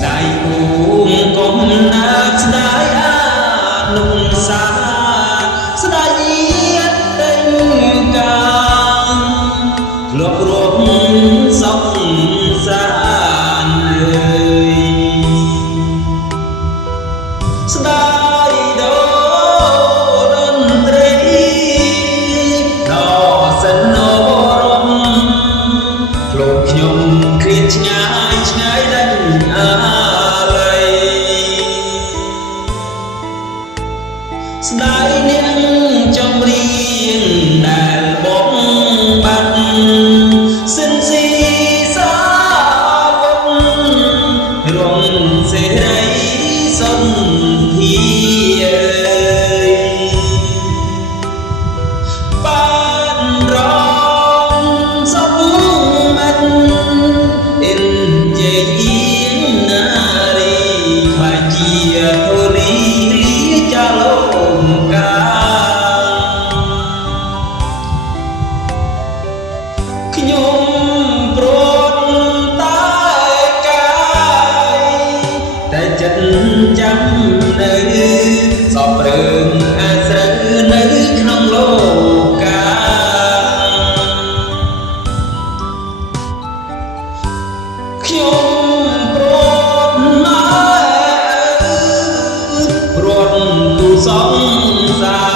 ស្ដាយគូកុំណាស្ដាយអានុសាស្ដាយៀតតែងកាងធ្លាប់រួបសោកសានเลยស្ដាយដូរតន្ត្រីដល់សិននរមលោកខ្ញុំឃ្លាតឆ្ងាយឆ្ងាយដាច់អាល័យស្ដាយនាងចំរៀងដែលបងបាត់សិនស៊ីសាវរងសេរីសន្ធាបានរងសុំមិនអិនជ័យណារីខ្លាចជាធូរីរីចាលោកកាខ្ញុំព្រួតតែកាយតែចិត្តចាំនៅសពរឿងអាស្រូវនៅក្នុងលោកកាខ្ញុំព្រួតណាព្រួតគូសង្សារ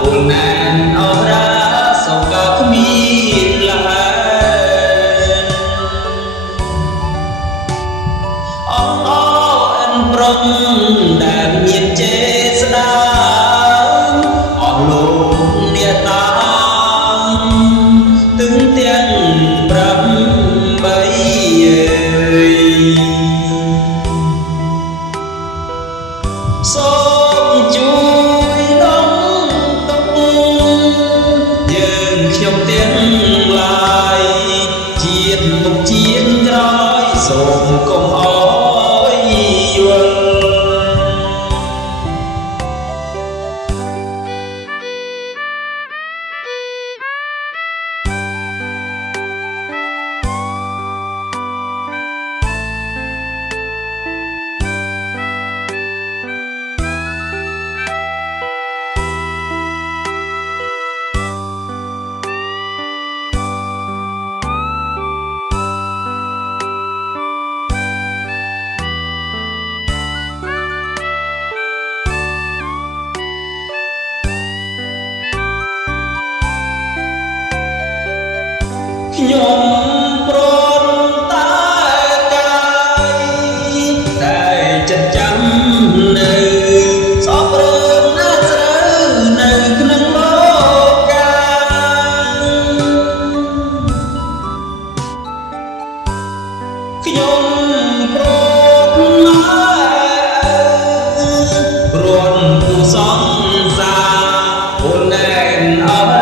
ពលណែនអរាសោកាគ្មានឡើយអអិនប្រំដែលមានចេស្តាអស់លោកអ្នកតាទឹងទាំង8សូមជួយដំទុកយើងខ្ញុំទាំងឡាយជាតិមុខជាតិក្រោយសូមកុំអោយយល់ខ្ញុំព្រួតតែកាយតែចិត្តចាំនៅសពរឿងណាស្រូវនៅក្នុងលោកកាខ្ញុំព្រួតណាព្រួតគូសង្សារពលណែនអរ